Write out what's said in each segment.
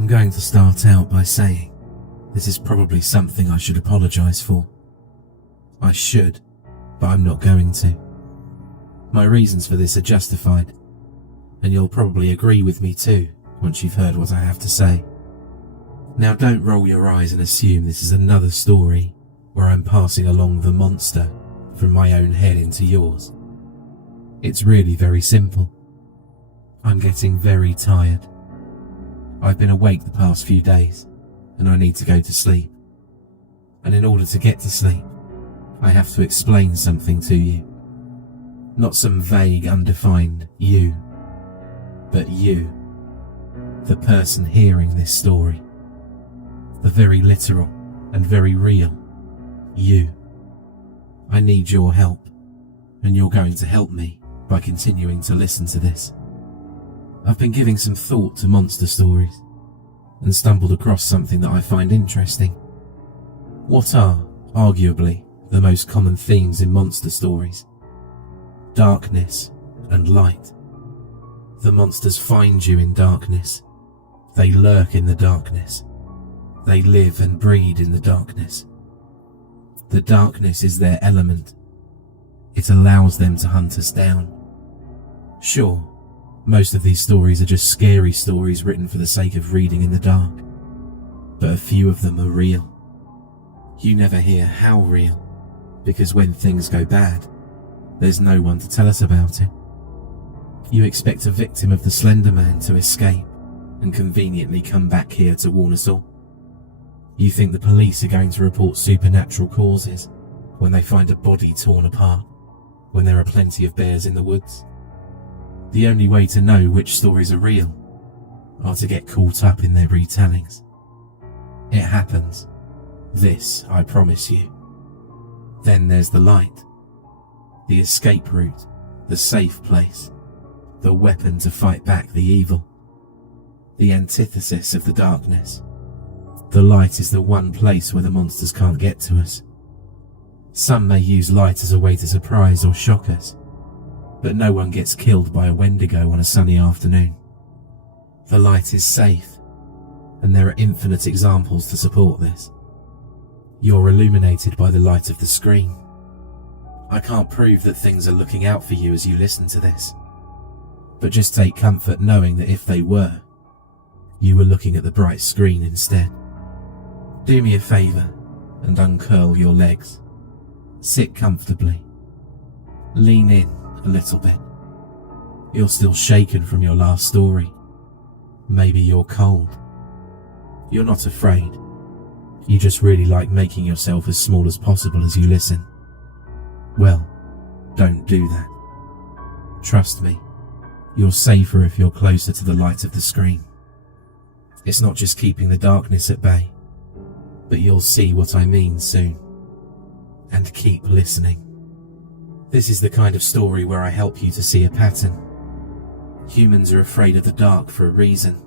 I'm going to start out by saying this is probably something I should apologise for. I should, but I'm not going to. My reasons for this are justified, and you'll probably agree with me too once you've heard what I have to say. Now don't roll your eyes and assume this is another story where I'm passing along the monster from my own head into yours. It's really very simple. I'm getting very tired. I've been awake the past few days, and I need to go to sleep. And in order to get to sleep, I have to explain something to you. Not some vague, undefined you, but you, the person hearing this story. The very literal and very real you. I need your help, and you're going to help me by continuing to listen to this. I've been giving some thought to monster stories and stumbled across something that I find interesting. What are, arguably, the most common themes in monster stories? Darkness and light. The monsters find you in darkness. They lurk in the darkness. They live and breed in the darkness. The darkness is their element. It allows them to hunt us down. Sure, most of these stories are just scary stories written for the sake of reading in the dark, but a few of them are real. You never hear how real, because when things go bad, there's no one to tell us about it. You expect a victim of the Slender Man to escape and conveniently come back here to warn us all. You think the police are going to report supernatural causes when they find a body torn apart, when there are plenty of bears in the woods. The only way to know which stories are real are to get caught up in their retellings. It happens. This, I promise you. Then there's the light. The escape route, the safe place, the weapon to fight back the evil. The antithesis of the darkness. The light is the one place where the monsters can't get to us. Some may use light as a way to surprise or shock us, but no one gets killed by a Wendigo on a sunny afternoon. The light is safe, and there are infinite examples to support this. You're illuminated by the light of the screen. I can't prove that things are looking out for you as you listen to this, but just take comfort knowing that if they were, you were looking at the bright screen instead. Do me a favour and uncurl your legs. Sit comfortably. Lean in a little bit. You're still shaken from your last story. Maybe you're cold. You're not afraid. You just really like making yourself as small as possible as you listen. Well, don't do that. Trust me, you're safer if you're closer to the light of the screen. It's not just keeping the darkness at bay, but you'll see what I mean soon. And keep listening. This is the kind of story where I help you to see a pattern. Humans are afraid of the dark for a reason.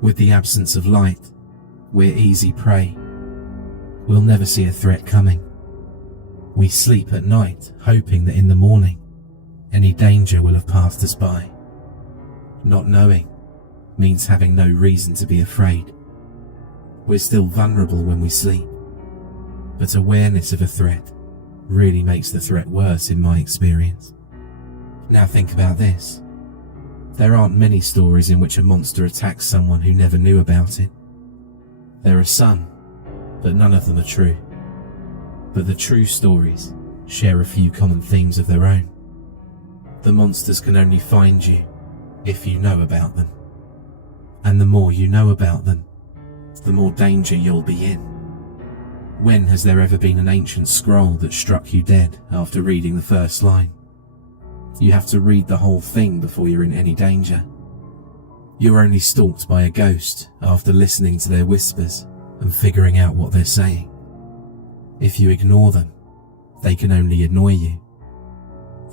With the absence of light, we're easy prey. We'll never see a threat coming. We sleep at night, hoping that in the morning, any danger will have passed us by. Not knowing means having no reason to be afraid. We're still vulnerable when we sleep, but awareness of a threat really makes the threat worse in my experience. Now think about this. There aren't many stories in which a monster attacks someone who never knew about it. There are some, but none of them are true. But the true stories share a few common themes of their own. The monsters can only find you if you know about them. And the more you know about them, the more danger you'll be in. When has there ever been an ancient scroll that struck you dead after reading the first line? You have to read the whole thing before you're in any danger. You're only stalked by a ghost after listening to their whispers and figuring out what they're saying. If you ignore them, they can only annoy you.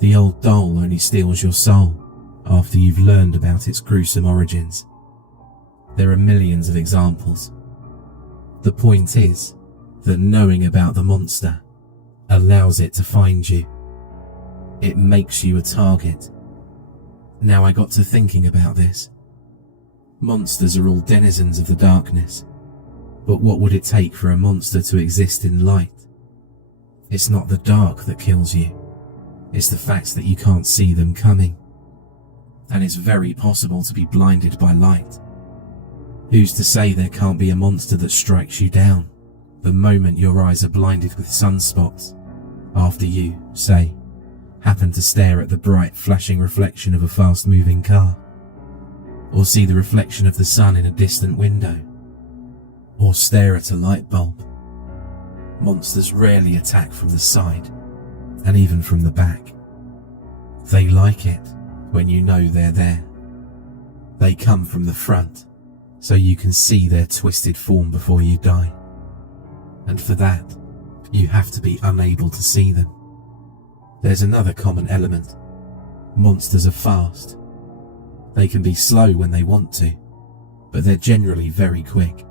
The old doll only steals your soul after you've learned about its gruesome origins. There are millions of examples. The point is that knowing about the monster allows it to find you. It makes you a target. Now I got to thinking about this. Monsters are all denizens of the darkness, but what would it take for a monster to exist in light? It's not the dark that kills you, it's the fact that you can't see them coming. And it's very possible to be blinded by light. Who's to say there can't be a monster that strikes you down the moment your eyes are blinded with sunspots, after you, say, happen to stare at the bright flashing reflection of a fast-moving car, or see the reflection of the sun in a distant window, or stare at a light bulb. Monsters rarely attack from the side, and even from the back. They like it when you know they're there. They come from the front, so you can see their twisted form before you die. And for that, you have to be unable to see them. There's another common element. Monsters are fast. They can be slow when they want to, but they're generally very quick.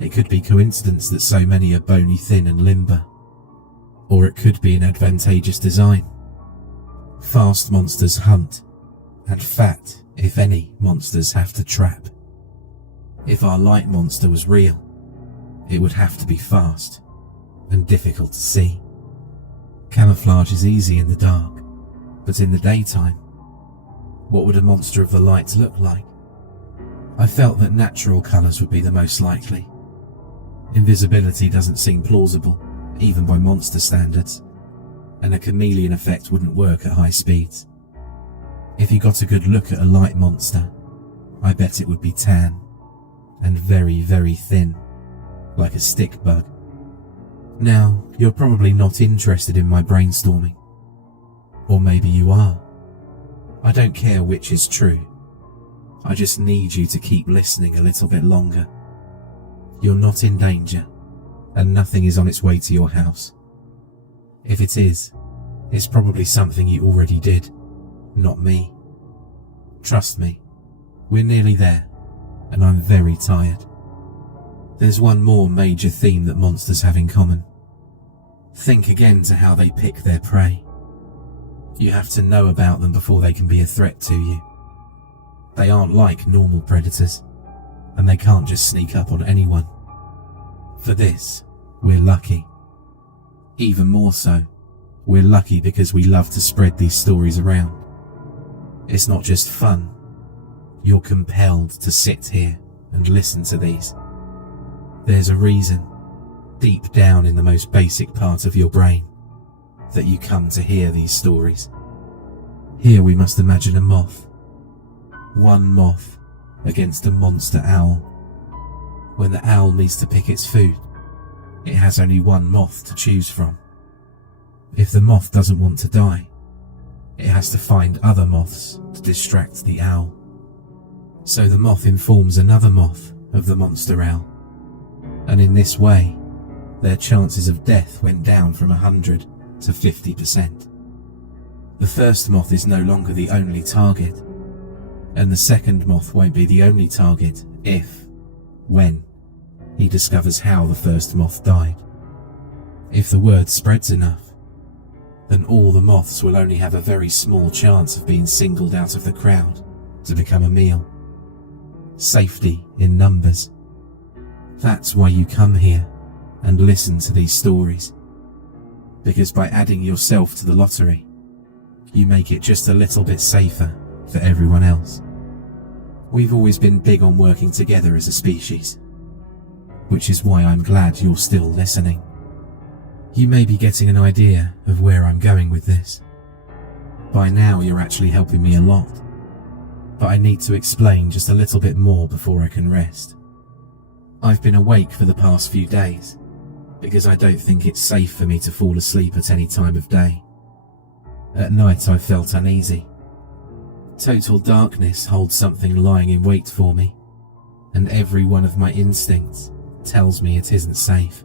It could be coincidence that so many are bony thin and limber, or it could be an advantageous design. Fast monsters hunt, and fat, if any, monsters have to trap. If our light monster was real, it would have to be fast and difficult to see. Camouflage is easy in the dark, but in the daytime, what would a monster of the light look like? I felt that natural colours would be the most likely. Invisibility doesn't seem plausible, even by monster standards, and a chameleon effect wouldn't work at high speeds. If you got a good look at a light monster, I bet it would be tan, and very, very thin, like a stick bug. Now, you're probably not interested in my brainstorming. Or maybe you are. I don't care which is true. I just need you to keep listening a little bit longer. You're not in danger, and nothing is on its way to your house. If it is, it's probably something you already did, not me. Trust me, we're nearly there, and I'm very tired. There's one more major theme that monsters have in common. Think again to how they pick their prey. You have to know about them before they can be a threat to you. They aren't like normal predators, and they can't just sneak up on anyone. For this, we're lucky. Even more so, we're lucky because we love to spread these stories around. It's not just fun. You're compelled to sit here and listen to these. There's a reason, deep down in the most basic part of your brain, that you come to hear these stories. Here we must imagine a moth. One moth against a monster owl. When the owl needs to pick its food, it has only one moth to choose from. If the moth doesn't want to die, it has to find other moths to distract the owl. So the moth informs another moth of the monster owl, and in this way, their chances of death went down from 100 to 50%. The first moth is no longer the only target, and the second moth won't be the only target when he discovers how the first moth died. If the word spreads enough, then all the moths will only have a very small chance of being singled out of the crowd to become a meal. Safety in numbers. That's why you come here and listen to these stories. Because by adding yourself to the lottery, you make it just a little bit safer for everyone else. We've always been big on working together as a species, which is why I'm glad you're still listening. You may be getting an idea of where I'm going with this. By now you're actually helping me a lot, but I need to explain just a little bit more before I can rest. I've been awake for the past few days, because I don't think it's safe for me to fall asleep at any time of day. At night I felt uneasy. Total darkness holds something lying in wait for me, and every one of my instincts tells me it isn't safe.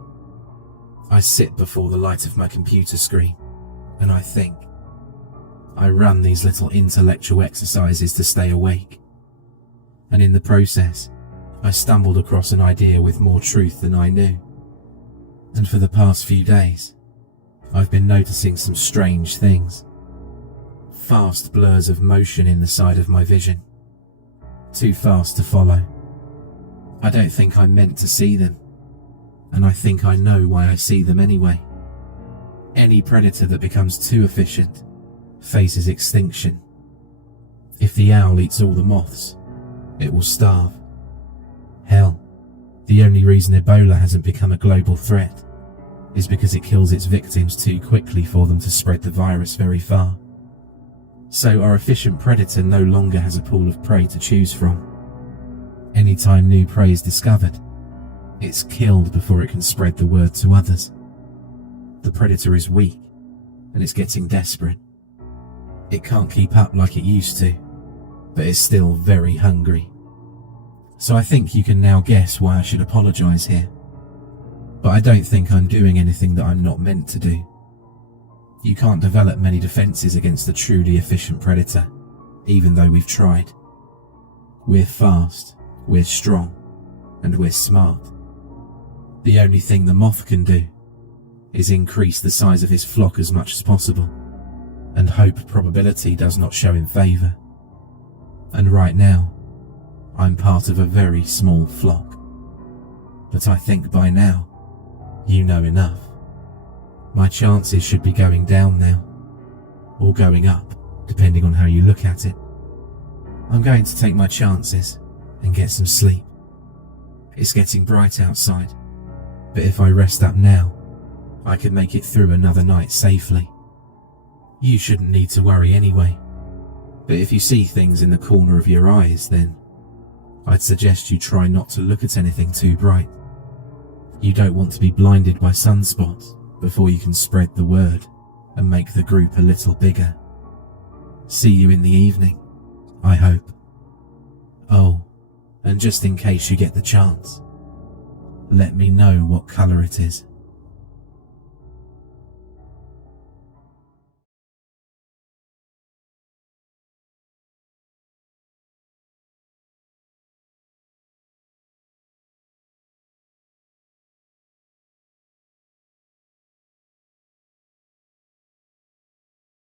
I sit before the light of my computer screen, and I think. I run these little intellectual exercises to stay awake, and in the process, I stumbled across an idea with more truth than I knew. And for the past few days, I've been noticing some strange things. Fast blurs of motion in the side of my vision. too fast to follow. I don't think I'm meant to see them, and I think I know why I see them anyway. Any predator that becomes too efficient faces extinction. If the owl eats all the moths, it will starve. Hell, the only reason Ebola hasn't become a global threat is because it kills its victims too quickly for them to spread the virus very far. So our efficient predator no longer has a pool of prey to choose from. Anytime new prey is discovered, it's killed before it can spread the word to others. The predator is weak, and it's getting desperate. It can't keep up like it used to, but it's still very hungry. So I think you can now guess why I should apologize here. But I don't think I'm doing anything that I'm not meant to do. You can't develop many defenses against a truly efficient predator, even though we've tried. We're fast, we're strong, and we're smart. The only thing the moth can do is increase the size of his flock as much as possible, and hope probability does not show in favour. And right now, I'm part of a very small flock. But I think by now, you know enough. My chances should be going down now, or going up, depending on how you look at it. I'm going to take my chances and get some sleep. It's getting bright outside, but if I rest up now, I can make it through another night safely. You shouldn't need to worry anyway, but if you see things in the corner of your eyes, then I'd suggest you try not to look at anything too bright. You don't want to be blinded by sunspots before you can spread the word and make the group a little bigger. See you in the evening, I hope. Oh, and just in case you get the chance, let me know what colour it is.